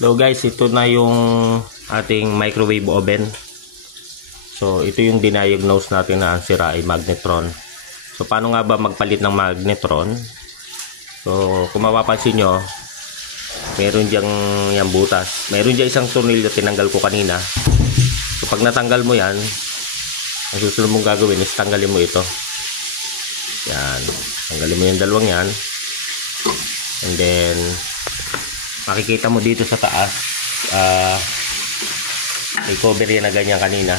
So guys, ito na yung ating microwave oven. So ito yung diniagnose natin na ang sira ay magnetron. So paano nga ba magpalit ng magnetron? So kung mapapansin nyo, meron diyang yung butas. Meron diyang isang tornilyo tinanggal ko kanina. So pag natanggal mo yan, ang susunod mong gagawin is tanggalin mo ito. Yan, tanggalin mo yung dalawang yan. And then makikita mo dito sa taas, may cover yan na ganyan kanina.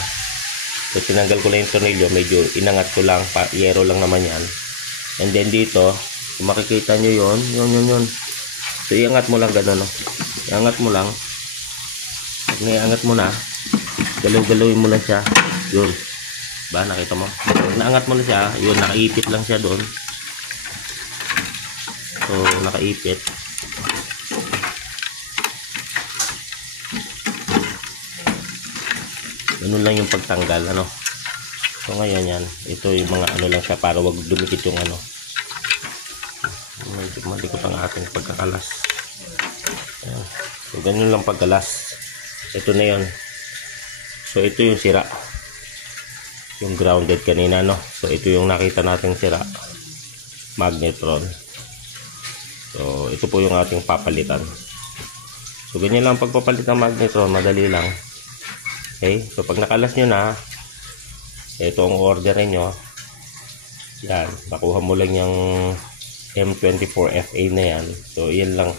So tinanggal ko lang yung tornilyo, medyo inangat ko lang, yero lang naman yan. And then dito, kung makikita nyo yun. So iangat mo lang gano'n, no? Iangat mo lang. Pag naiangat mo na, galaw-galawin mo lang siya. Yun. Ba, nakita mo? Pag naangat mo na siya, yun, nakaipit lang siya doon. So nakaipit. Ganun lang yung pagtanggal, ano. So ngayon yan, ito yung mga ano lang siya para wag dumikit yung ano. Medyo malikot ang ating pagkakalas. Ayan. So ganun lang pagkalas. Ito na yun. So ito yung sira. Yung grounded kanina, no. So ito yung nakita nating sira. Magnetron. So ito po yung ating papalitan. So ganyan lang pagpapalit ng magnetron, madali lang. Okay, so pag nakalas nyo na, ito ang order nyo. Yan, nakuha mo lang yung M24FA na yan. So yan lang.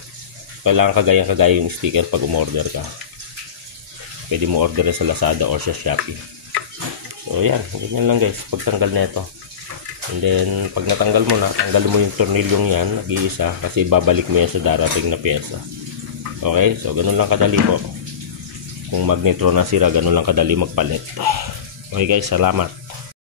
Kailangan kagaya yung sticker pag umorder ka. Pwede mo order sa Lazada or sa Shopee. So yan, ganyan lang guys, pagtanggal na ito. And then pag natanggal mo na, tanggal mo yung tornilyong yan, nag-iisa, kasi babalik mo yan sa darating na pyesa. Okay, so ganun lang kadali po. Kung magnetron na sira, ganun lang kadali magpalit. Okay guys, salamat.